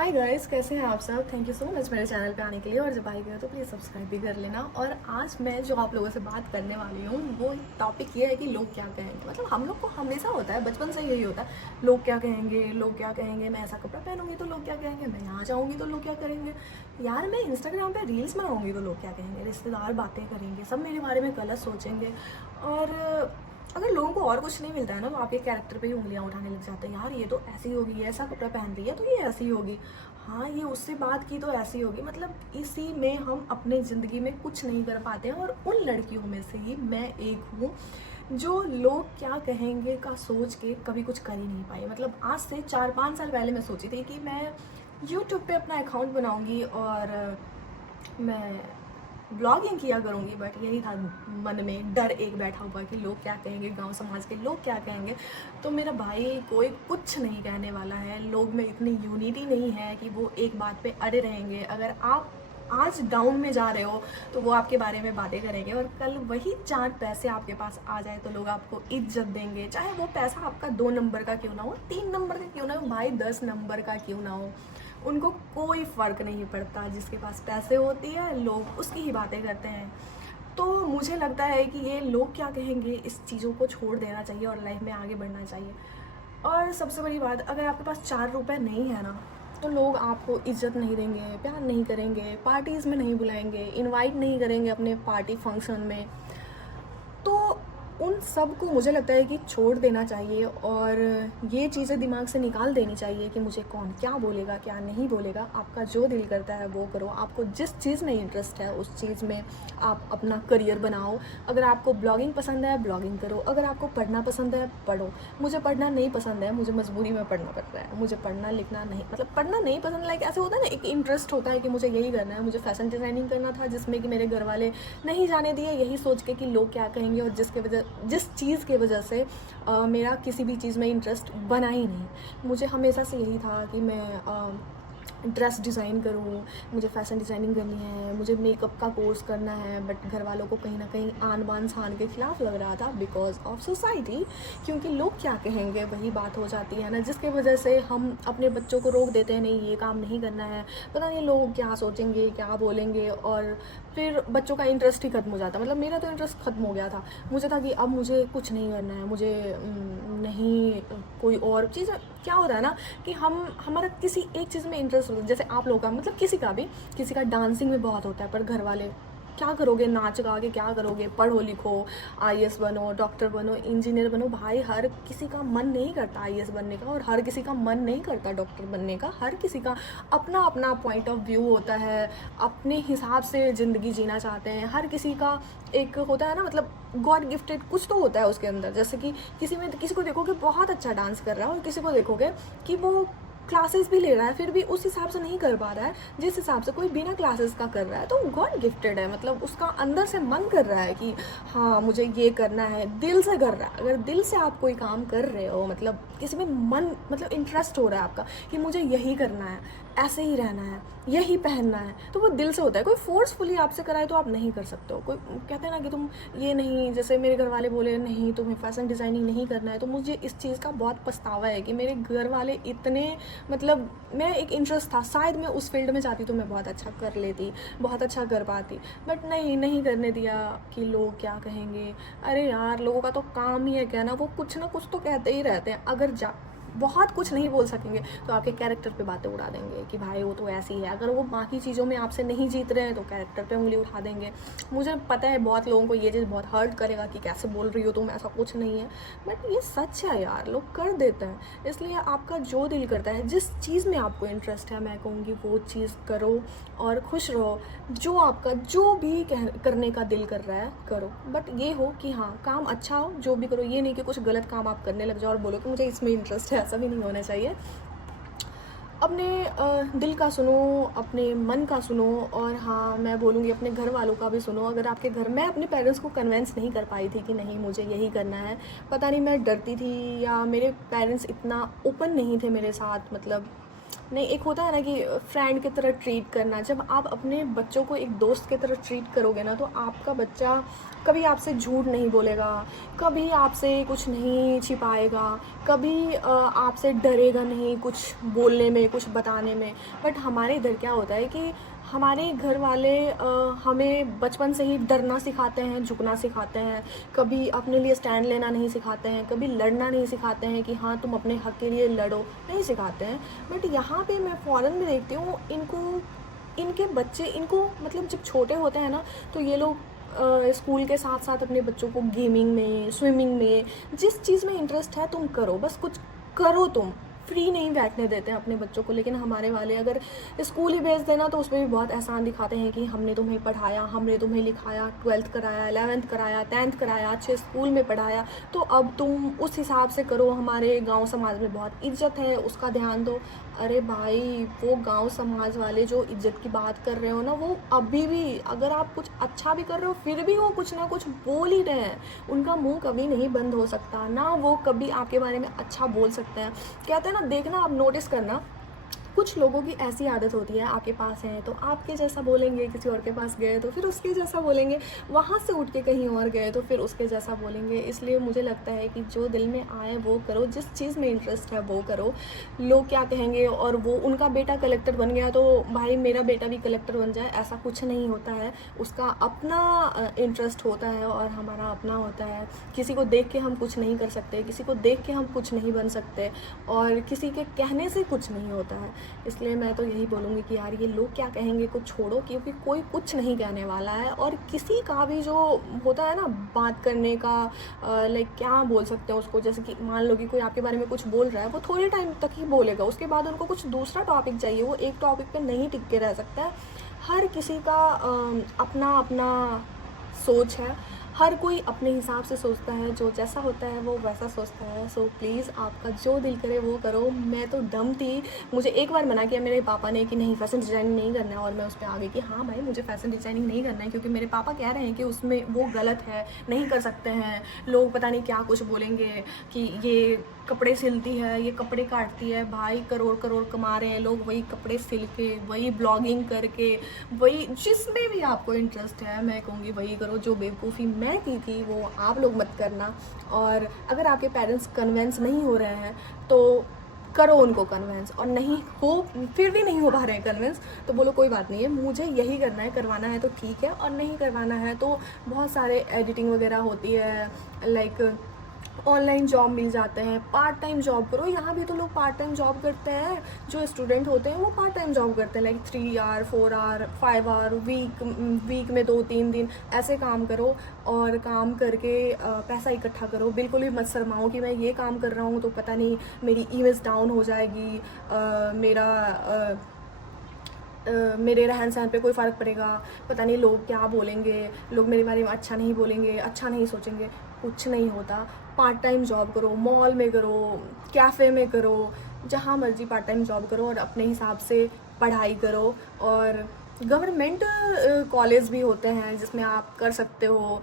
Hi guys, कैसे हैं आप सब। थैंक यू सो मच मेरे चैनल पे आने के लिए। और जब आए गए तो प्लीज़ सब्सक्राइब भी कर लेना। और आज मैं जो आप लोगों से बात करने वाली हूँ वो टॉपिक ये है कि लोग क्या कहेंगे। मतलब हम लोग को हमेशा होता है, बचपन से यही होता है, लोग क्या कहेंगे, लोग क्या कहेंगे। मैं ऐसा कपड़ा पहनूंगी तो लोग क्या कहेंगे, मैं यहाँ जाऊँगी तो लोग क्या करेंगे, यार मैं इंस्टाग्राम पे रील्स बनाऊँगी तो लोग क्या कहेंगे, रिश्तेदार बातें करेंगे, सब मेरे बारे में गलत सोचेंगे। और अगर लोगों को और कुछ नहीं मिलता है ना, तो आपके कैरेक्टर पे ही उंगलियां उठाने लग जाते हैं। यार ये तो ऐसी होगी, ये ऐसा कपड़ा पहन रही है तो ये ऐसी होगी, हाँ ये उससे बात की तो ऐसी होगी। मतलब इसी में हम अपने ज़िंदगी में कुछ नहीं कर पाते हैं। और उन लड़कियों में से ही मैं एक हूँ जो लोग क्या कहेंगे का सोच के कभी कुछ कर ही नहीं पाई। मतलब आज से 4-5 साल पहले मैं सोची थी कि मैं यूट्यूब पे अपना अकाउंट बनाऊंगी और मैं ब्लॉगिंग किया करूँगी। बट यही था, मन में डर एक बैठा हुआ कि लोग क्या कहेंगे, गांव समाज के लोग क्या कहेंगे। तो मेरा भाई कोई कुछ नहीं कहने वाला है। लोग में इतनी यूनिटी नहीं है कि वो एक बात पे अड़े रहेंगे। अगर आप आज डाउन में जा रहे हो तो वो आपके बारे में बातें करेंगे, और कल वही 4 पैसे आपके पास आ जाए तो लोग आपको इज्जत देंगे। चाहे वो पैसा आपका 2 नंबर का क्यों ना हो, 3 नंबर का क्यों ना हो, भाई 10 नंबर का क्यों ना हो, उनको कोई फ़र्क नहीं पड़ता। जिसके पास पैसे होती है लोग उसकी ही बातें करते हैं। तो मुझे लगता है कि ये लोग क्या कहेंगे, इस चीज़ों को छोड़ देना चाहिए और लाइफ में आगे बढ़ना चाहिए। और सबसे बड़ी बात, अगर आपके पास 4 रुपए नहीं है ना, तो लोग आपको इज्जत नहीं देंगे, प्यार नहीं करेंगे, पार्टीज़ में नहीं बुलाएंगे, इनवाइट नहीं करेंगे अपने पार्टी फंक्शन में। तो उन सब को मुझे लगता है कि छोड़ देना चाहिए और ये चीज़ें दिमाग से निकाल देनी चाहिए कि मुझे कौन क्या बोलेगा, क्या नहीं बोलेगा। आपका जो दिल करता है वो करो। आपको जिस चीज़ में इंटरेस्ट है उस चीज़ में आप अपना करियर बनाओ। अगर आपको ब्लॉगिंग पसंद है ब्लॉगिंग करो, अगर आपको पढ़ना पसंद है पढ़ो। मुझे पढ़ना नहीं पसंद है, मुझे मजबूरी में पढ़ना पड़ रहा है। मुझे पढ़ना लिखना नहीं, मतलब पढ़ना नहीं पसंद, लाइक ऐसे होता है ना, एक इंटरेस्ट होता है कि मुझे यही करना है। मुझे फैशन डिज़ाइनिंग करना था, जिसमें कि मेरे घर वाले नहीं जाने दिए, यही सोच के कि लोग क्या कहेंगे, और जिस चीज़ के वजह से मेरा किसी भी चीज़ में इंटरेस्ट बना ही नहीं। मुझे हमेशा से यही था कि मैं ड्रेस डिज़ाइन करूँ, मुझे फ़ैशन डिज़ाइनिंग करनी है, मुझे मेकअप का कोर्स करना है। बट घर वालों को कहीं ना कहीं आन बान शान के खिलाफ लग रहा था, बिकॉज ऑफ सोसाइटी। क्योंकि लोग क्या कहेंगे वही बात हो जाती है ना, जिसके वजह से हम अपने बच्चों को रोक देते हैं, नहीं ये काम नहीं करना है, पता नहीं लोग क्या सोचेंगे क्या बोलेंगे। और फिर बच्चों का इंटरेस्ट ही खत्म हो जाता है। मतलब मेरा तो इंटरेस्ट खत्म हो गया था। मुझे था कि अब मुझे कुछ नहीं करना है, मुझे नहीं कोई और चीज़। क्या होता है ना कि हमारा किसी एक चीज़ में इंटरेस्ट होता है, जैसे आप लोगों का, मतलब किसी का डांसिंग में बहुत होता है, पर घर वाले क्या करोगे, नाच गा के क्या करोगे, पढ़ो लिखो, आईएएस बनो, डॉक्टर बनो, इंजीनियर बनो। भाई हर किसी का मन नहीं करता आईएएस बनने का, और हर किसी का मन नहीं करता डॉक्टर बनने का। हर किसी का अपना अपना पॉइंट ऑफ व्यू होता है, अपने हिसाब से ज़िंदगी जीना चाहते हैं। हर किसी का एक होता है ना, मतलब गॉड गिफ्टेड कुछ तो होता है उसके अंदर। जैसे कि किसी को देखोगे बहुत अच्छा डांस कर रहा है, और किसी को देखोगे कि वो क्लासेस भी ले रहा है फिर भी उस हिसाब से नहीं कर पा रहा है जिस हिसाब से कोई बिना क्लासेस का कर रहा है। तो गॉड गिफ्टेड है, मतलब उसका अंदर से मन कर रहा है कि हाँ मुझे ये करना है, दिल से कर रहा है। अगर दिल से आप कोई काम कर रहे हो, मतलब किसी में मन, मतलब इंटरेस्ट हो रहा है आपका कि मुझे यही करना है, ऐसे ही रहना है, यही पहनना है, तो वो दिल से होता है। कोई फोर्सफुली आपसे कराए तो आप नहीं कर सकते हो। कोई कहते हैं ना कि तुम ये नहीं, जैसे मेरे घर वाले बोले नहीं तुम्हें फैशन डिज़ाइनिंग नहीं करना है, तो मुझे इस चीज़ का बहुत पछतावा है कि मेरे घर वाले इतने, मतलब मैं एक इंटरेस्ट था, शायद मैं उस फील्ड में जाती तो मैं बहुत अच्छा कर लेती, बहुत अच्छा कर पाती। बट नहीं करने दिया कि लोग क्या कहेंगे। अरे यार लोगों का तो काम ही है कहना, वो कुछ ना कुछ तो कहते ही रहते हैं। अगर बहुत कुछ नहीं बोल सकेंगे तो आपके कैरेक्टर पे बातें उड़ा देंगे कि भाई वो तो ऐसी है। अगर वो बाकी चीज़ों में आपसे नहीं जीत रहे हैं तो कैरेक्टर पे उंगली उठा देंगे। मुझे पता है बहुत लोगों को ये चीज़ बहुत हर्ट करेगा कि कैसे बोल रही हो तुम, ऐसा कुछ नहीं है। बट ये सच है यार, लोग कर देते हैं। इसलिए आपका जो दिल करता है, जिस चीज़ में आपको इंटरेस्ट है, मैं कहूँगी वो चीज़ करो और खुश रहो। जो आपका जो भी करने का दिल कर रहा है करो, बट ये हो कि हाँ काम अच्छा हो, जो भी करो। ये नहीं कि कुछ गलत काम आप करने लग जाओ और बोलो कि मुझे इसमें इंटरेस्ट है, ऐसा भी नहीं होना चाहिए। अपने दिल का सुनो, अपने मन का सुनो, और हाँ मैं बोलूँगी अपने घर वालों का भी सुनो। अगर आपके घर, मैं अपने पेरेंट्स को कन्वेंस नहीं कर पाई थी कि नहीं मुझे यही करना है। पता नहीं मैं डरती थी, या मेरे पेरेंट्स इतना ओपन नहीं थे मेरे साथ। मतलब नहीं, एक होता है ना कि फ्रेंड की तरह ट्रीट करना। जब आप अपने बच्चों को एक दोस्त की तरह ट्रीट करोगे ना, तो आपका बच्चा कभी आपसे झूठ नहीं बोलेगा, कभी आपसे कुछ नहीं छिपाएगा, कभी आपसे डरेगा नहीं कुछ बोलने में, कुछ बताने में। बट हमारे इधर क्या होता है कि हमारे घर वाले हमें बचपन से ही डरना सिखाते हैं, झुकना सिखाते हैं, कभी अपने लिए स्टैंड लेना नहीं सिखाते हैं, कभी लड़ना नहीं सिखाते हैं कि हाँ तुम अपने हक के लिए लड़ो, नहीं सिखाते हैं। बट यहाँ पे मैं फ़ॉरेन में देखती हूँ, इनके बच्चे इनको मतलब जब छोटे होते हैं ना, तो ये लोग स्कूल के साथ साथ अपने बच्चों को गेमिंग में, स्विमिंग में, जिस चीज़ में इंटरेस्ट है तुम करो, बस कुछ करो, तुम फ्री नहीं बैठने देते हैं अपने बच्चों को। लेकिन हमारे वाले अगर स्कूल ही भेज देना तो उसमें भी बहुत एहसान दिखाते हैं कि हमने तुम्हें पढ़ाया, हमने तुम्हें लिखाया, 12th कराया, 11th कराया, 10th कराया, अच्छे स्कूल में पढ़ाया, तो अब तुम उस हिसाब से करो, हमारे गांव समाज में बहुत इज्जत है उसका ध्यान दो। अरे भाई, वो गांव समाज वाले जो इज्जत की बात कर रहे हो ना, वो अभी भी अगर आप कुछ अच्छा भी कर रहे हो फिर भी वो कुछ ना कुछ बोल ही रहे हैं। उनका मुंह कभी नहीं बंद हो सकता, ना वो कभी आपके बारे में अच्छा बोल सकते हैं। कहते हैं ना, देखना, आप नोटिस करना, कुछ लोगों की ऐसी आदत होती है, आपके पास हैं तो आपके जैसा बोलेंगे, किसी और के पास गए तो फिर उसके जैसा बोलेंगे, वहाँ से उठ के कहीं और गए तो फिर उसके जैसा बोलेंगे। इसलिए मुझे लगता है कि जो दिल में आए वो करो, जिस चीज़ में इंटरेस्ट है वो करो। लोग क्या कहेंगे, और वो उनका बेटा कलेक्टर बन गया तो भाई मेरा बेटा भी कलेक्टर बन जाए, ऐसा कुछ नहीं होता है। उसका अपना इंटरेस्ट होता है और हमारा अपना होता है। किसी को देख के हम कुछ नहीं कर सकते, किसी को देख के हम कुछ नहीं बन सकते, और किसी के कहने से कुछ नहीं होता है। इसलिए मैं तो यही बोलूँगी कि यार ये लोग क्या कहेंगे को छोड़ो, क्योंकि कोई कुछ नहीं कहने वाला है। और किसी का भी जो होता है ना बात करने का, लाइक क्या बोल सकते हैं उसको, जैसे कि मान लो कि कोई आपके बारे में कुछ बोल रहा है, वो थोड़े टाइम तक ही बोलेगा, उसके बाद उनको कुछ दूसरा टॉपिक चाहिए, वो एक टॉपिक पे नहीं टिक के रह सकता है। हर किसी का अपना अपना सोच है, हर कोई अपने हिसाब से सोचता है, जो जैसा होता है वो वैसा सोचता है। सो प्लीज़ आपका जो दिल करे वो करो। मैं तो डम थी, मुझे एक बार मना किया मेरे पापा ने कि नहीं फैशन डिज़ाइनिंग नहीं करना है, और मैं उस पर आ गई कि हाँ भाई मुझे फैशन डिज़ाइनिंग नहीं करना है, क्योंकि मेरे पापा कह रहे हैं कि उसमें वो गलत है, नहीं कर सकते हैं, लोग पता नहीं क्या कुछ बोलेंगे कि ये कपड़े सिलती है, ये कपड़े काटती है। भाई करोड़ करोड़ कमा रहे हैं लोग वही कपड़े सिल के, वही ब्लॉगिंग करके, वही जिसमें भी आपको इंटरेस्ट है मैं कहूँगी वही करो। जो बेवकूफ़ी मैं की थी वो आप लोग मत करना। और अगर आपके पेरेंट्स कन्वेंस नहीं हो रहे हैं तो करो उनको कन्वेंस, और नहीं हो, फिर भी नहीं हो पा रहे हैं कन्वेंस, तो बोलो कोई बात नहीं है, मुझे यही करना है, करवाना है तो ठीक है, और नहीं करवाना है तो बहुत सारे एडिटिंग वगैरह होती है, लाइक ऑनलाइन जॉब मिल जाते हैं, पार्ट टाइम जॉब करो। यहाँ भी तो लोग पार्ट टाइम जॉब करते हैं, जो स्टूडेंट होते हैं वो पार्ट टाइम जॉब करते हैं, like 3 hour 4 hour 5 hour week में 2-3 दिन ऐसे काम करो, और काम करके पैसा इकट्ठा करो। बिल्कुल भी मत शर्माओ कि मैं ये काम कर रहा हूँ तो पता नहीं मेरी इमेज डाउन हो जाएगी, मेरे रहन सहन पे कोई फ़र्क पड़ेगा, पता नहीं लोग क्या बोलेंगे, लोग मेरे बारे में अच्छा नहीं बोलेंगे, अच्छा नहीं सोचेंगे। कुछ नहीं होता, पार्ट टाइम जॉब करो, मॉल में करो, कैफ़े में करो, जहाँ मर्जी पार्ट टाइम जॉब करो, और अपने हिसाब से पढ़ाई करो। और गवर्नमेंट कॉलेज भी होते हैं जिसमें आप कर सकते हो,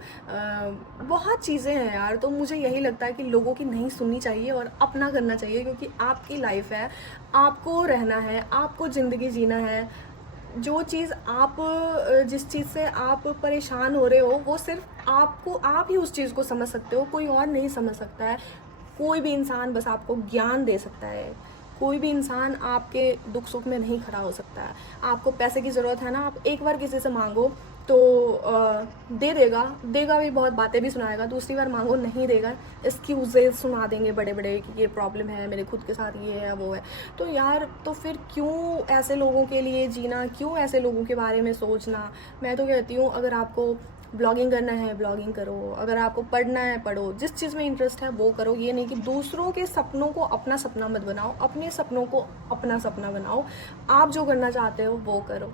बहुत चीज़ें हैं यार। तो मुझे यही लगता है कि लोगों की नहीं सुननी चाहिए और अपना करना चाहिए, क्योंकि आपकी लाइफ है, आपको रहना है, आपको ज़िंदगी जीना है। जो चीज़ आप जिस चीज़ से आप परेशान हो रहे हो वो सिर्फ आपको, आप ही उस चीज़ को समझ सकते हो, कोई और नहीं समझ सकता है। कोई भी इंसान बस आपको ज्ञान दे सकता है, कोई भी इंसान आपके दुख सुख में नहीं खड़ा हो सकता है। आपको पैसे की ज़रूरत है ना, आप एक बार किसी से मांगो तो दे देगा, देगा भी, बहुत बातें भी सुनाएगा। दूसरी बार मांगो नहीं देगा, एक्सक्यूजेज सुना देंगे बड़े बड़े कि ये प्रॉब्लम है, मेरे खुद के साथ ये है वो है। तो यार, तो फिर क्यों ऐसे लोगों के लिए जीना, क्यों ऐसे लोगों के बारे में सोचना। मैं तो कहती हूँ अगर आपको ब्लॉगिंग करना है ब्लॉगिंग करो, अगर आपको पढ़ना है पढ़ो, जिस चीज़ में इंटरेस्ट है वो करो। ये नहीं कि दूसरों के सपनों को अपना सपना मत बनाओ, अपने सपनों को अपना सपना बनाओ। आप जो करना चाहते हो वो करो।